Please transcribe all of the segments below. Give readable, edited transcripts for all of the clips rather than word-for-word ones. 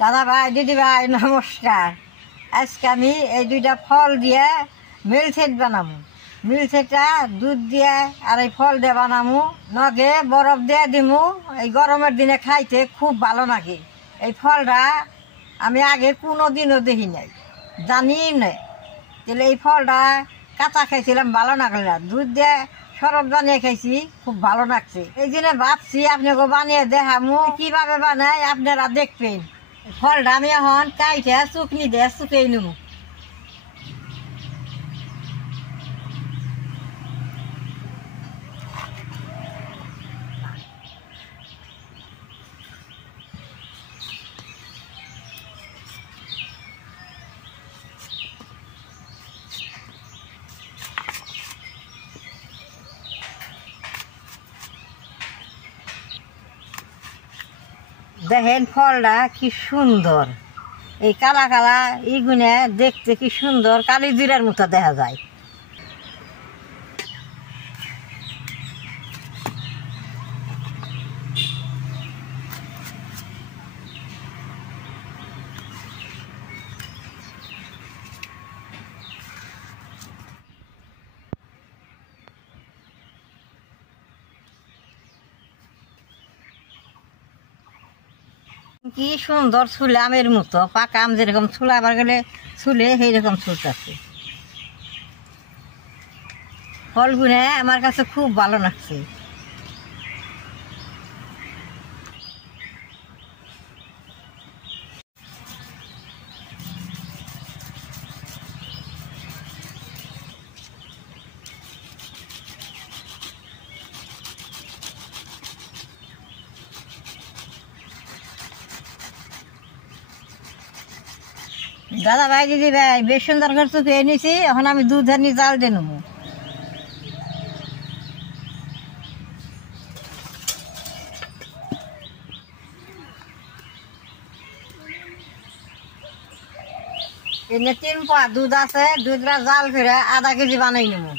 দাদা ভাই দিদি ভাই নমস্কার। আজকে আমি এই দুইটা ফল দিয়ে মিল্কশেক বানাবো। মিল্কশেকটা দুধ দিয়ে আর এই ফল দিয়ে বানাবো, নগে বরফ দিয়ে দিমু। এই গরমের দিনে খাইতে খুব ভালো লাগে। এই ফলটা আমি আগে কোনো দিনও দেখি নাই, জানি নাই। তাহলে এই ফলটা কাঁচা খাইছিলাম, ভালো লাগলো না। দুধ দিয়ে শরবত বানিয়ে খাইছি, খুব ভালো লাগছে। এই জন্য ভাবছি আপনাকে বানিয়ে দেখামু, কিভাবে বানাই আপনারা দেখবেন। ফলটা আমি এখন কাইটে চুকনি দিয়ে চুকিয়ে নেব। দেখেন ফলটা কি সুন্দর, এই কালা কালা ইগুনে দেখতে কি সুন্দর, কালি জিরার মতো দেখা যায়। কি সুন্দর চুলে আমের মতো, পাকা আম যেরকম চুলা আবার গেলে চুলে সেই রকম চুলতেছে। ফলগুলো আমার কাছে খুব ভালো লাগছে। দাদা ভাই দিদি ভাই বেশ সুন্দর করে চুকিয়ে নিছি। এখন আমি দুধ আনি জাল দিয়ে নেবো। এনে 3 পোয়া দুধ আছে, দুধটা জাল করে আধা কেজি বানাই নেবো।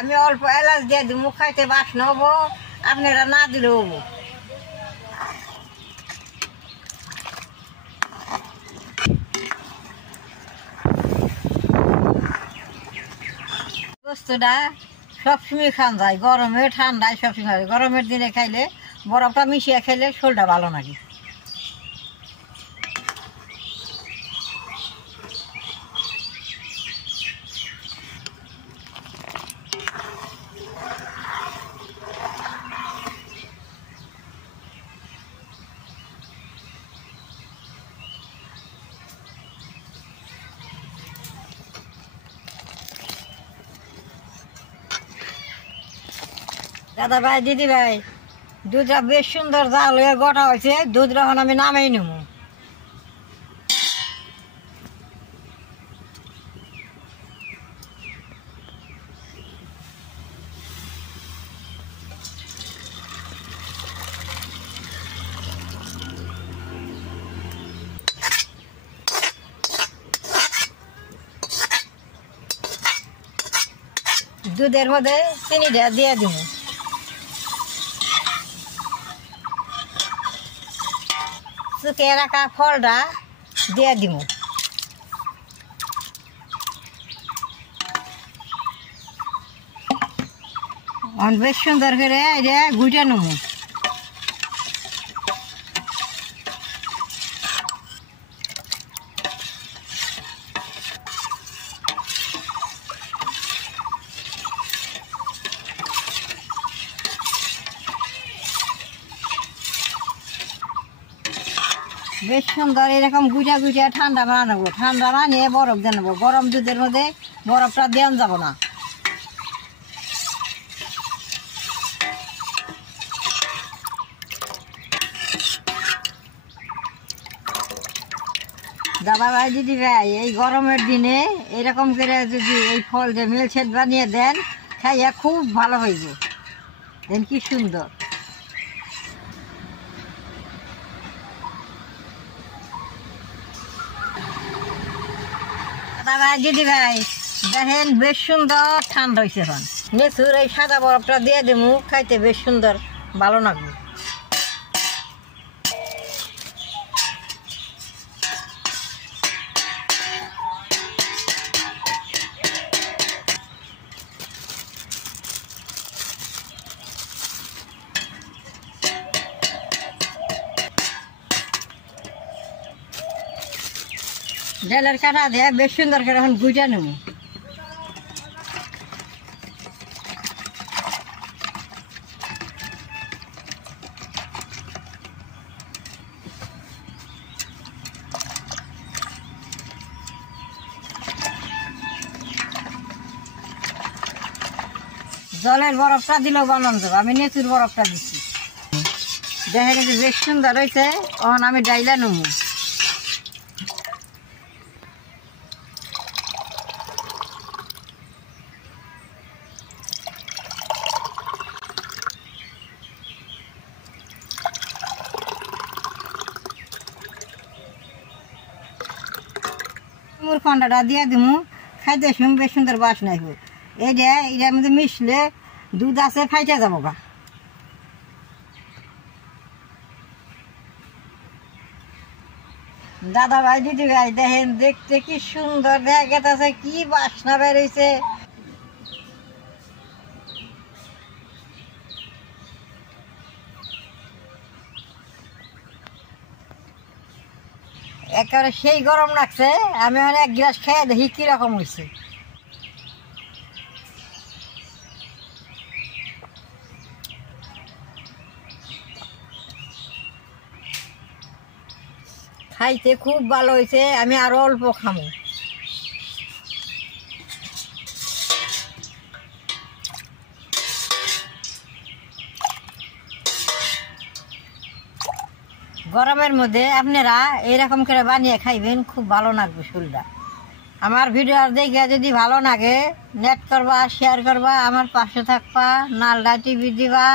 আমি অল্প এলাচ দিয়ে দিব, খাইতে বাসনা হবো, আপনারা না দিলেও হবো। বস্তুটা সবসময় খান যায়, গরমে ঠান্ডায় সবসময়। গরমের দিনে খাইলে বরফটা মিশিয়ে খাইলে শরীরটা ভালো লাগে। দাদা ভাই দিদি ভাই দুধটা বেশ সুন্দর জাল হয়ে গোটা হয়েছে। দুধটা এখন আমি নামাই নেব। দুধের মধ্যে চিনিটা দিয়ে দিব। শুকিয়ে রাখা ফলটা দিয়ে দিব। বেশ সুন্দর করে এটা গুটে নেব। বেশ সুন্দর এরকম গুটা গুটা ঠান্ডা বানাবো। ঠান্ডা বানিয়ে বরফ দিয়ে নেবো। গরম দুধের মধ্যে বরফটা দেওয়া যাব না। দাদা ভাই দিদি ভাই এই গরমের দিনে এরকম করে যদি এই ফল যে মিল্কশেক বানিয়ে দেন, খাইয়া খুব ভালো হইব। দেন কি সুন্দর। দাদা ভাই, দিদি ভাই, দেখেন বেশ সুন্দর ঠান্ডা হয়েছে। এখন নেচুর এই সাদা বরফটা দিয়ে দেবো, খাইতে বেশ সুন্দর ভালো লাগবে। ডালের কাটা দিয়ে বেশ সুন্দর করে এখন গুজা নেব। জলের বরফটা দিলেও বানানো যাবে, আমি নেচুর বরফটা দিচ্ছি। দেখে কিন্তু বেশ সুন্দর হয়েছে। এখন আমি ডাইলা নেব। খন্ডাটা দিয়ে দিমু, খাইতে শুন বেশ সুন্দর বাসনা হইব। এটার মধ্যে মিশলে দুধ আছে ফাইটে যাবো গা। দাদা ভাই, দিদি ভাই, দেখেন দেখতে কি সুন্দর দেখা গেছে, কি বাসনা বেরোইছে। একেবারে সেই গরম লাগছে। আমি মানে এক গ্লাস খেয়ে দেখি কিরকম হয়েছে। খাইতে খুব ভালো হয়েছে, আমি আরো অল্প খামো। গরমের মধ্যে আপনারা এরকম করে বানিয়ে খাইবেন, খুব ভালো লাগবে শরীরটা। আমার ভিডিও দেখে যদি ভালো লাগে, নেট করবা, শেয়ার করবা, আমার পাশে থাকবা, নালদা টিভি দিবা।